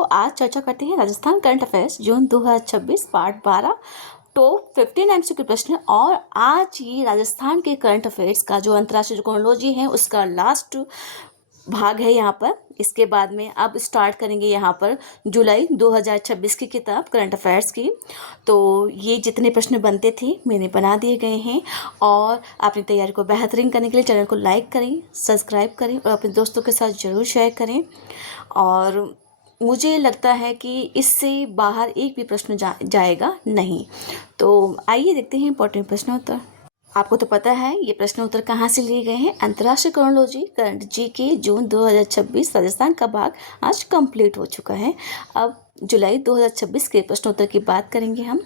तो आज चर्चा करते हैं राजस्थान करंट अफेयर्स जून 2026 पार्ट 12 टॉप 15 एमसीक्यू प्रश्न। और आज ये राजस्थान के करंट अफेयर्स का जो अंतर्राष्ट्रीय क्रोनोलॉजी है उसका लास्ट भाग है यहाँ पर। इसके बाद में अब स्टार्ट करेंगे यहाँ पर जुलाई 2026 की किताब करंट अफेयर्स की। तो ये जितने प्रश्न बनते थे मैंने बना दिए गए हैं और अपनी तैयारी को बेहतरीन करने के लिए चैनल को लाइक करें, सब्सक्राइब करें और अपने दोस्तों के साथ ज़रूर शेयर करें। और मुझे लगता है कि इससे बाहर एक भी प्रश्न जाएगा नहीं। तो आइए देखते हैं इंपॉर्टेंट प्रश्नोत्तर। आपको तो पता है ये प्रश्न उत्तर कहाँ से लिए गए हैं। अंतर्राष्ट्रीय क्रोनोलॉजी करंट जीके जून 2026 राजस्थान का भाग आज कंप्लीट हो चुका है। अब जुलाई 2026 के प्रश्नोत्तर की बात करेंगे हम।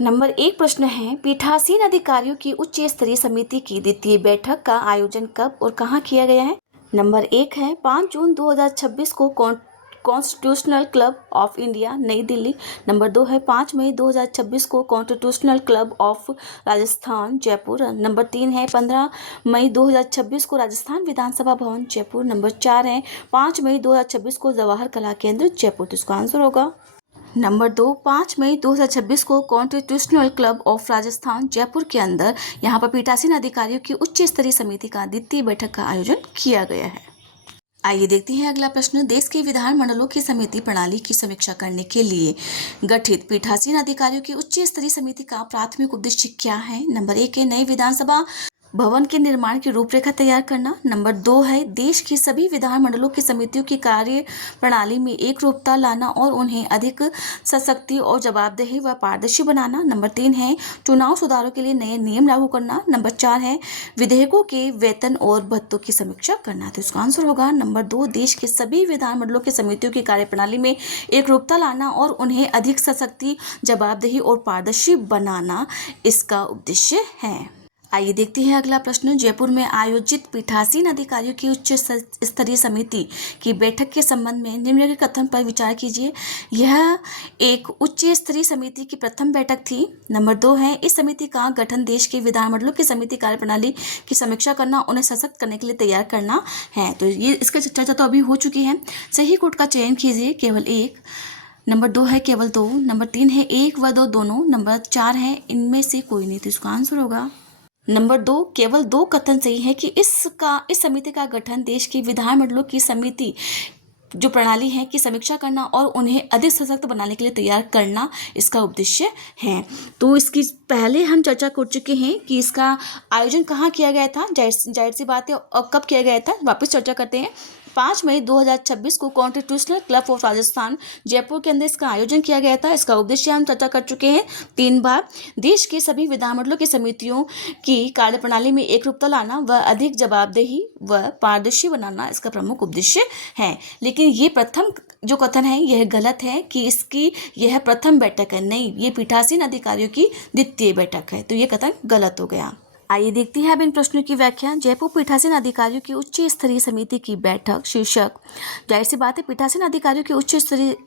नंबर 1 प्रश्न है, पीठासीन अधिकारियों की उच्च स्तरीय समिति की द्वितीय बैठक का आयोजन कब और कहाँ किया गया है। नंबर 1 है 5 जून 2026 को कॉन्स्टिट्यूशनल क्लब ऑफ इंडिया नई दिल्ली। नंबर 2 है 5 मई 2026 को constitutional club of Rajasthan Jaipur. Number 3 है 15 मई 2026 को राजस्थान विधानसभा भवन जयपुर। नंबर 4 है 5 मई 2026 को जवाहर कला केंद्र जयपुर। तो इसका आंसर होगा नंबर 2 5 मई 2026 को constitutional club of Rajasthan Jaipur के अंदर यहाँ पर पीठासीन अधिकारियों की उच्च स्तरीय समिति का द्वितीय बैठक का आयोजन किया गया है। आइए देखते हैं अगला प्रश्न। देश के विधानमंडलों की समिति प्रणाली की समीक्षा करने के लिए गठित पीठासीन अधिकारियों की उच्च स्तरीय समिति का प्राथमिक उद्देश्य क्या है। नंबर 1 है नए विधानसभा भवन के निर्माण की रूपरेखा तैयार करना। नंबर 2 है देश की सभी विधानमंडलों की समितियों की कार्य प्रणाली में एक रूपता लाना और उन्हें अधिक सशक्ति और जवाबदेही व पारदर्शी बनाना। नंबर 3 है चुनाव सुधारों के लिए नए नियम लागू करना। नंबर 4 है विधेयकों के वेतन और भत्तों की समीक्षा करना। तो इसका आंसर होगा नंबर 2 देश के सभी विधानमंडलों की समितियों की कार्यप्रणाली में एक रूपता लाना और उन्हें अधिक सशक्ति, जवाबदेही और पारदर्शी बनाना इसका उद्देश्य है। आइए देखते हैं अगला प्रश्न। जयपुर में आयोजित पीठासीन अधिकारियों की उच्च स्तरीय समिति की बैठक के संबंध में निम्नलिखित कथन पर विचार कीजिए। यह एक उच्च स्तरीय समिति की प्रथम बैठक थी। नंबर 2 है इस समिति का गठन देश के विधानमंडलों की समिति कार्यप्रणाली की समीक्षा करना, उन्हें सशक्त करने के लिए तैयार करना है। तो ये इसका चर्चा तो अभी हो चुकी है। सही कोट का चयन कीजिए, केवल एक। नंबर 2 है केवल 2। नंबर 3 है 1 व 2 दोनों। नंबर 4 है इनमें से कोई नहीं। तो इसका आंसर होगा नंबर 2 केवल 2 कथन सही है कि इस समिति का गठन देश की विधानमंडलों की समिति जो प्रणाली है की समीक्षा करना और उन्हें अधिक सशक्त बनाने के लिए तैयार करना इसका उद्देश्य है। तो इसकी पहले हम चर्चा कर चुके हैं कि इसका आयोजन कहाँ किया गया था। जाहिर सी बात है और कब किया गया था, वापस चर्चा करते हैं। 5 मई 2026 को constitutional club of Rajasthan Jaipur के अंदर इसका आयोजन किया गया था। इसका उद्देश्य हम चर्चा कर चुके हैं 3 बार। देश के सभी विधानमंडलों की समितियों की कार्यप्रणाली में एकरूपता लाना व अधिक जवाबदेही व पारदर्शी बनाना इसका प्रमुख उद्देश्य है। लेकिन ये प्रथम जो कथन है यह गलत है कि इसकी यह प्रथम बैठक है। नहीं, ये पीठासीन अधिकारियों की द्वितीय बैठक है। तो ये कथन गलत हो गया। आइए देखते हैं अब इन प्रश्नों की व्याख्या। जयपुर पीठासीन अधिकारियों की उच्च स्तरीय समिति की बैठक शीर्षक। जाहिर सी बात है पीठासीन अधिकारियों की उच्च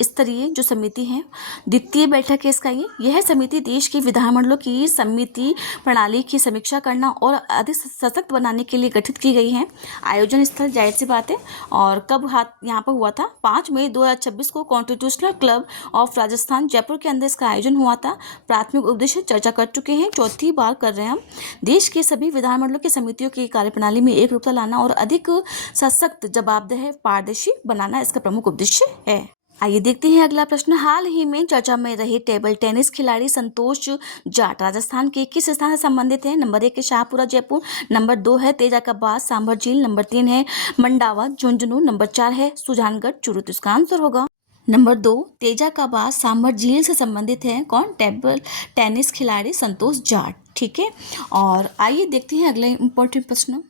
स्तरीय जो समिति है द्वितीय बैठक है इसका। यह समिति देश के विधानमंडलों की समिति प्रणाली की समीक्षा करना और अधिक सशक्त बनाने के लिए गठित की गई है। आयोजन स्थल जाहिर सी बात है और कब यहाँ पर हुआ था 5 मई 2026 को constitutional club of Rajasthan Jaipur के अंदर इसका आयोजन हुआ था। प्राथमिक उद्देश्य चर्चा कर चुके हैं, चौथी बार कर रहे हैं हम। देश के सभी विधानमंडलों की समितियों की कार्यप्रणाली में एक रूपता लाना और अधिक सशक्त, जवाबदेह, पारदर्शी बनाना इसका प्रमुख उद्देश्य है। आइए देखते हैं अगला प्रश्न। हाल ही में चर्चा में रहे टेबल टेनिस खिलाड़ी संतोष जाट राजस्थान के किस स्थान से संबंधित है। नंबर 1 है शाहपुरा जयपुर। नंबर 2 है तेजाबाद सांभर झील। नंबर 3 है मंडावा झुंझुनू। नंबर 4 है सुजानगढ़ चुरू। तो इसका आंसर होगा नंबर 2 तेजाबाद सांभर झील से संबंधित है कौन, टेबल टेनिस खिलाड़ी संतोष जाट। ठीक है। और आइए देखते हैं अगला इंपॉर्टेंट प्रश्न।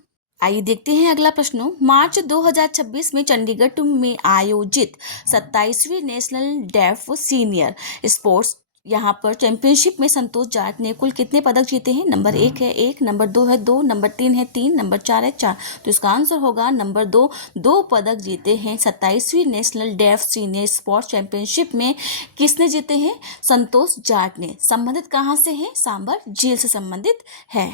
आइए देखते हैं अगला प्रश्न। मार्च 2026 में चंडीगढ़ में आयोजित 27वीं नेशनल डेफ सीनियर स्पोर्ट्स यहाँ पर चैंपियनशिप में संतोष जाट ने कुल कितने पदक जीते हैं। नंबर 1 है 1। नंबर 2 है 2। नंबर 3 है 3। नंबर 4 है 4। तो इसका आंसर होगा नंबर 2 2 पदक जीते हैं 27वीं national deaf senior sports championship में। किसने जीते हैं, संतोष जाट ने। संबंधित कहाँ से है, सांभर झील से संबंधित है।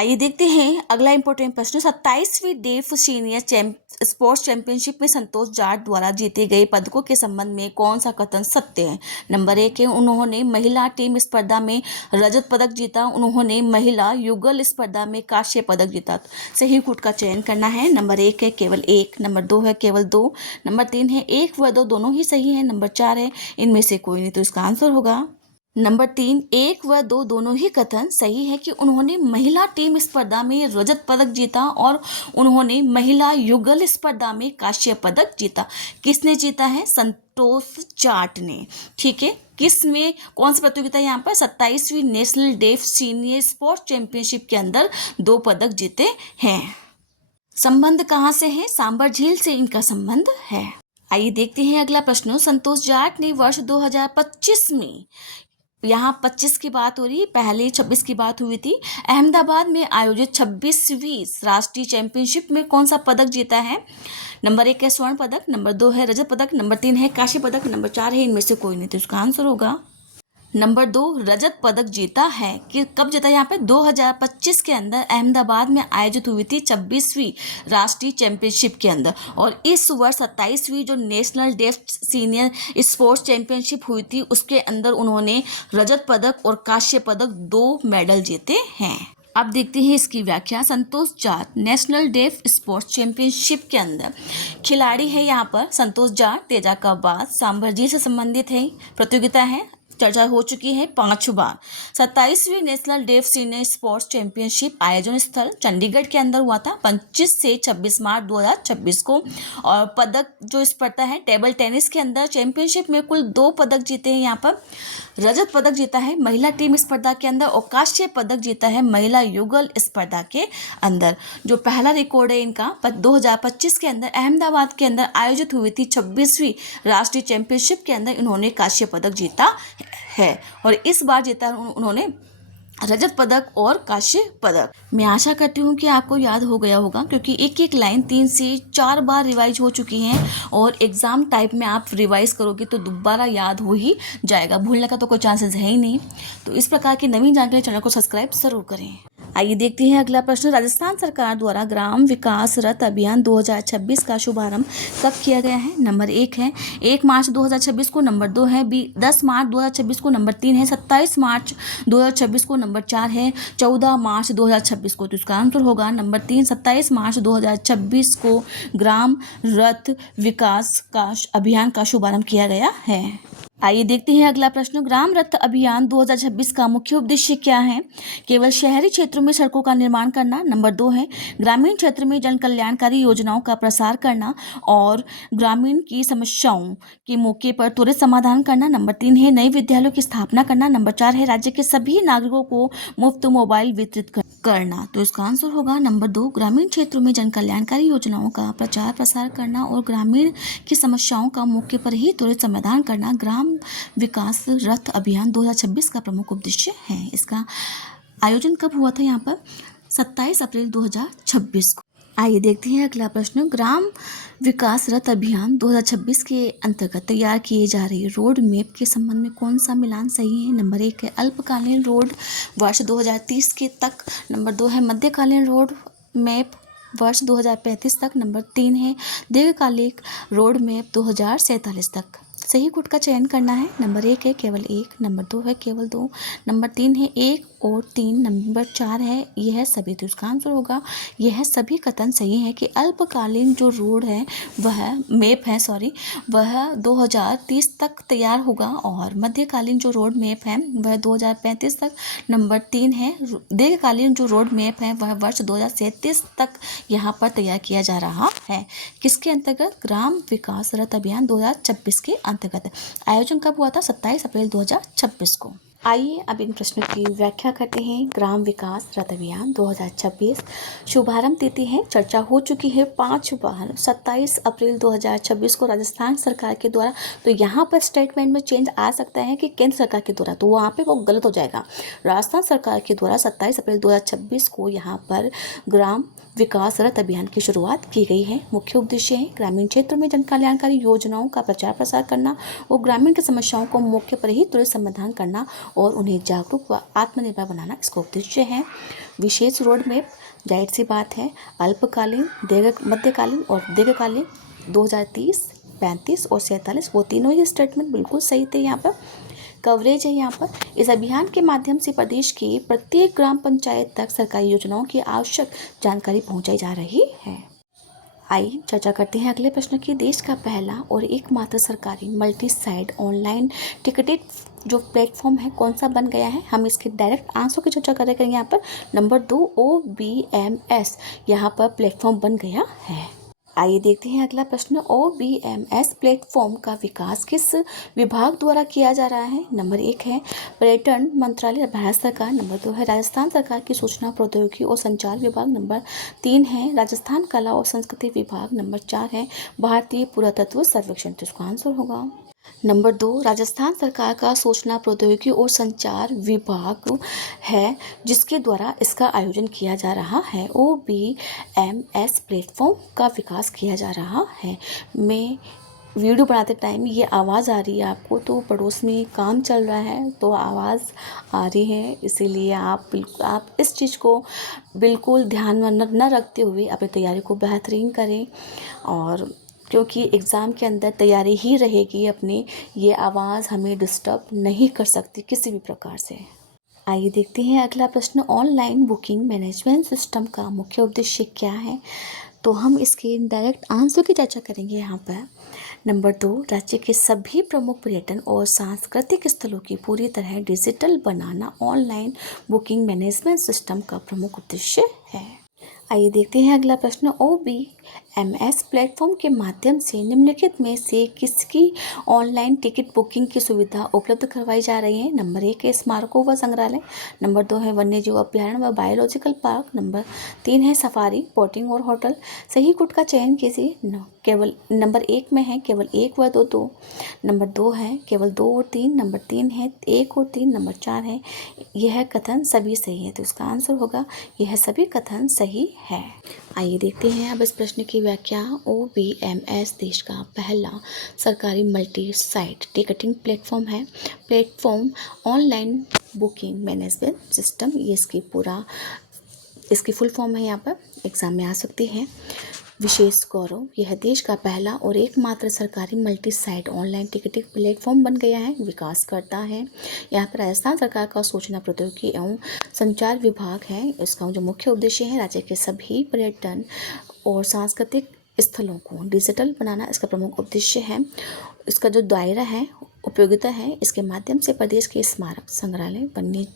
आइए देखते हैं अगला इंपॉर्टेंट प्रश्न। 27वीं डेफ सीनियर स्पोर्ट्स चैंपियनशिप में संतोष जाट द्वारा जीते गए पदकों के संबंध में कौन सा कथन सत्य है? नंबर 1 है उन्होंने महिला टीम स्पर्धा में रजत पदक जीता। उन्होंने महिला युगल स्पर्धा में कांस्य पदक जीता। सही कूट का चयन करना है। नंबर 1 है केवल 1, नंबर 2 है केवल 2, नंबर 3 है 1 व 2 दोनों ही सही है, नंबर 4 है इनमें से कोई नहीं। तो इसका आंसर होगा नंबर 3, 1 व 2 दोनों ही कथन सही है कि उन्होंने महिला टीम स्पर्धा में रजत पदक जीता और उन्होंने महिला युगल स्पर्धा में कांस्य पदक जीता। किसने जीता है? संतोष जाट ने। ठीक है, किस में कौन सी प्रतियोगिता है यहाँ पर? 27वीं national deaf senior sports championship के अंदर 2 पदक जीते हैं। संबंध कहाँ से है? सांबर झील से इनका संबंध है। आइए देखते हैं अगला प्रश्न। संतोष जाट ने वर्ष 2025 में, यहाँ 25 की बात हो रही है, पहले 26 की बात हुई थी, अहमदाबाद में आयोजित 26वीं राष्ट्रीय चैंपियनशिप में कौन सा पदक जीता है? नंबर 1 है स्वर्ण पदक, नंबर 2 है रजत पदक, नंबर 3 है कांस्य पदक, नंबर 4 है इनमें से कोई नहीं। तो इसका आंसर होगा नंबर 2 रजत पदक जीता है। कि कब जीता? यहाँ पे 2025 के अंदर अहमदाबाद में आयोजित हुई थी 26वीं राष्ट्रीय चैंपियनशिप के अंदर। और इस वर्ष 27वीं जो national deaf senior sports championship हुई थी उसके अंदर उन्होंने रजत पदक और कांस्य पदक 2 मेडल जीते हैं। अब देखते हैं इसकी व्याख्या। Santosh Jat national deaf sports championship के अंदर खिलाड़ी है। यहाँ पर संतोष जाट तेजाबाद सांभर झील से संबंधित है। प्रतियोगिता है, चर्चा हो चुकी है 5 बार। 27वीं national deaf senior sports championship आयोजन स्थल चंडीगढ़ के अंदर हुआ था 25 से 26 मार्च 2026 को। और पदक जो स्पर्धा है टेबल टेनिस के अंदर चैंपियनशिप में कुल 2 पदक जीते हैं। यहाँ पर रजत पदक जीता है महिला टीम स्पर्धा के अंदर और कांस्य पदक जीता है महिला युगल स्पर्धा के अंदर। जो पहला रिकॉर्ड है इनका 2025 के अंदर अहमदाबाद के अंदर आयोजित हुई थी 26वीं राष्ट्रीय चैंपियनशिप के अंदर इन्होंने कांस्य पदक जीता है। और इस बार जीता उन्होंने रजत पदक और कांस्य पदक। मैं आशा करती हूँ कि आपको याद हो गया होगा, क्योंकि एक एक लाइन 3 से 4 बार रिवाइज हो चुकी हैं और एग्जाम टाइप में आप रिवाइज करोगे तो दोबारा याद हो ही जाएगा, भूलने का तो कोई चांसेस है ही नहीं। तो इस प्रकार की नवीन जानकारी चैनल को सब्सक्राइब जरूर करें। आइए देखते हैं अगला प्रश्न। राजस्थान सरकार द्वारा ग्राम विकास रथ अभियान 2026 का शुभारंभ कब किया गया है? नंबर 1 है 1 मार्च 2026 को, नंबर 2 है 10 मार्च 2026 को, नंबर 3 है 27 मार्च 2026 को, नंबर 4 है 14 मार्च 2026 को। तो इसका आंसर होगा नंबर 3 27 मार्च 2026 को ग्राम रथ विकास का अभियान का शुभारंभ किया गया है। आइए देखते हैं अगला प्रश्न। ग्राम रथ अभियान 2026 का मुख्य उद्देश्य क्या है? केवल शहरी क्षेत्रों में सड़कों का निर्माण करना, नंबर 2 है ग्रामीण क्षेत्र में जन कल्याणकारी योजनाओं का प्रसार करना और ग्रामीण की समस्याओं के मौके पर त्वरित समाधान करना, नंबर 3 है नए विद्यालयों की स्थापना करना, नंबर 4 है राज्य के सभी नागरिकों को मुफ्त मोबाइल वितरित करना। तो इसका आंसर होगा नंबर 2 ग्रामीण क्षेत्रों में जन कल्याणकारी योजनाओं का प्रचार प्रसार करना और ग्रामीण की समस्याओं का मौके पर ही त्वरित समाधान करना ग्राम विकास रथ अभियान 2026 का प्रमुख उद्देश्य है। इसका आयोजन कब हुआ था? यहाँ पर 27 अप्रैल 2026 को। आइए देखते हैं अगला प्रश्न। ग्राम विकास रथ अभियान 2026 के अंतर्गत तैयार किए जा रहे रोड मैप के संबंध में कौन सा मिलान सही है? नंबर 1 है अल्पकालीन रोड वर्ष 2030 के तक, नंबर 2 है मध्यकालीन रोड मैप वर्ष 2035 तक, नंबर 3 है दीर्घकालिक रोड मैप 2047 तक। सही कूट का चयन करना है। नंबर 1 है केवल 1, नंबर 2 है केवल 2, नंबर 3 है 1 और 3, नंबर 4 है यह सभी। तो इसका आंसर होगा यह सभी कथन सही है कि अल्पकालीन जो रोड है वह मैप है वह 2030 तक तैयार होगा और मध्यकालीन जो रोड मैप है वह 2035 तक, नंबर 3 है दीर्घकालीन जो रोड मैप है वह वर्ष 2037 तक यहाँ पर तैयार किया जा रहा है। किसके अंतर्गत? ग्राम विकास रथ अभियान 2026 के अंतर्गत। आयोजन कब हुआ था? 27 अप्रैल 2026 को। आइए अब इन प्रश्नों की व्याख्या करते हैं। ग्राम विकास रथ अभियान 2026 शुभारंभ तिथि है, चर्चा हो चुकी है 5 बार, 27 अप्रैल 2026 को राजस्थान सरकार के द्वारा। तो यहाँ पर स्टेटमेंट में चेंज आ सकता है कि केंद्र सरकार के द्वारा, तो वहाँ पे वो गलत हो जाएगा। राजस्थान सरकार के द्वारा 27 अप्रैल 2026 को यहाँ पर ग्राम विकास रथ अभियान की शुरुआत की गई है। मुख्य उद्देश्य है ग्रामीण क्षेत्रों में जन कल्याणकारी योजनाओं का प्रचार प्रसार करना और ग्रामीण की समस्याओं को मौके पर ही त्वरित समाधान करना और उन्हें जागरूक व आत्मनिर्भर बनाना इसका उद्देश्य है। विशेष रोड मैप, जाहिर सी बात है, अल्पकालीन, मध्यकालीन और दीर्घकालीन 2030, 35 और 47, वो तीनों ही स्टेटमेंट बिल्कुल सही थे। यहाँ पर कवरेज है। यहाँ पर इस अभियान के माध्यम से प्रदेश की प्रत्येक ग्राम पंचायत तक सरकारी योजनाओं की आवश्यक जानकारी पहुँचाई जा रही है। आइए चर्चा करते हैं अगले प्रश्न की। देश का पहला और एकमात्र सरकारी मल्टी साइट ऑनलाइन टिकटेड जो प्लेटफॉर्म है कौन सा बन गया है? हम इसके डायरेक्ट आंसर की चर्चा करेंगे। यहाँ पर नंबर 2 OBMS यहाँ पर प्लेटफॉर्म बन गया है। आइए देखते हैं अगला प्रश्न। OBMS प्लेटफॉर्म का विकास किस विभाग द्वारा किया जा रहा है? नंबर 1 है पर्यटन मंत्रालय भारत सरकार, नंबर 2 है राजस्थान सरकार की सूचना प्रौद्योगिकी और संचार विभाग, नंबर 3 है राजस्थान कला और संस्कृति विभाग, नंबर 4 है भारतीय पुरातत्व सर्वेक्षण। तो इसका आंसर होगा नंबर 2 राजस्थान सरकार का सूचना प्रौद्योगिकी और संचार विभाग है, जिसके द्वारा इसका आयोजन किया जा रहा है। OBMS प्लेटफॉर्म का विकास किया जा रहा है। मैं वीडियो बनाते टाइम ये आवाज़ आ रही है आपको, तो पड़ोस में काम चल रहा है तो आवाज़ आ रही है, इसीलिए आप इस चीज़ को बिल्कुल ध्यान में न रखते हुए अपनी तैयारी को बेहतरीन करें। और क्योंकि एग्ज़ाम के अंदर तैयारी ही रहेगी अपनी, ये आवाज़ हमें डिस्टर्ब नहीं कर सकती किसी भी प्रकार से। आइए देखते हैं अगला प्रश्न। ऑनलाइन बुकिंग मैनेजमेंट सिस्टम का मुख्य उद्देश्य क्या है? तो हम इसके डायरेक्ट आंसर की चर्चा करेंगे यहाँ पर। नंबर 2 राज्य के सभी प्रमुख पर्यटन और सांस्कृतिक स्थलों की पूरी तरह डिजिटल बनाना ऑनलाइन बुकिंग मैनेजमेंट सिस्टम का प्रमुख उद्देश्य है। आइए देखते हैं अगला प्रश्न। OBMS प्लेटफॉर्म के माध्यम से निम्नलिखित में से किसकी ऑनलाइन टिकट बुकिंग की सुविधा उपलब्ध करवाई जा रही है? नंबर 1 है स्मारकों व संग्रहालय, नंबर 2 है वन्यजीव अभ्यारण्य व बायोलॉजिकल पार्क, नंबर 3 है सफारी, बोटिंग और होटल। सही कोड का चयन कीजिए। केवल नंबर 1 में है केवल 1 व 2, नंबर 2 है केवल 2 और 3, नंबर 3 है 1 और 3, नंबर 4 है यह कथन सभी सही है। तो इसका आंसर होगा यह सभी कथन सही है। आइए देखते हैं अब इस प्रश्न की व्याख्या। OBMS देश का पहला सरकारी मल्टी साइट टिकटिंग प्लेटफॉर्म है। Platform online booking management system, ये इसकी फुल फॉर्म है, यहाँ पर एग्जाम में आ सकती है। विशेष गौरव, यह देश का पहला और एकमात्र सरकारी multi site online ticketing platform बन गया है, विकास करता है। यहाँ पर राजस्थान सरकार का सूचना प्रौद्योगिकी एवं संचार विभाग है। इसका जो मुख्य उद्देश्य है राज्य के सभी पर्यटन और सांस्कृतिक स्थलों को डिजिटल बनाना इसका प्रमुख उद्देश्य है। इसका जो दायरा है, उपयोगिता है, इसके माध्यम से प्रदेश के स्मारक, संग्रहालय, वन्य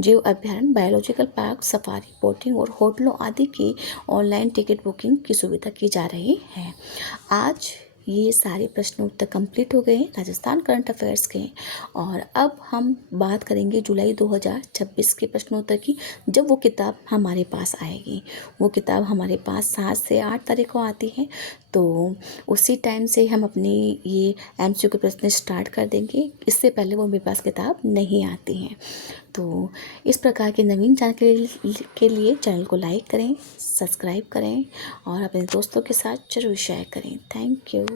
जीव अभ्यारण्य, बायोलॉजिकल पार्क, सफारी, बोटिंग और होटलों आदि की ऑनलाइन टिकट बुकिंग की सुविधा की जा रही है। आज ये सारे प्रश्न उत्तर कंप्लीट हो गए हैं राजस्थान करंट अफेयर्स के। और अब हम बात करेंगे जुलाई 2026 के प्रश्नोत्तर की, जब वो किताब हमारे पास आएगी। वो किताब हमारे पास 7 से 8 तारीख को आती है, तो उसी टाइम से हम अपनी ये MCQ के प्रश्न स्टार्ट कर देंगे। इससे पहले वो मेरे पास किताब नहीं आती हैं। तो इस प्रकार की नवीन जानकारी के लिए चैनल को लाइक करें, सब्सक्राइब करें और अपने दोस्तों के साथ जरूर शेयर करें। Thank you.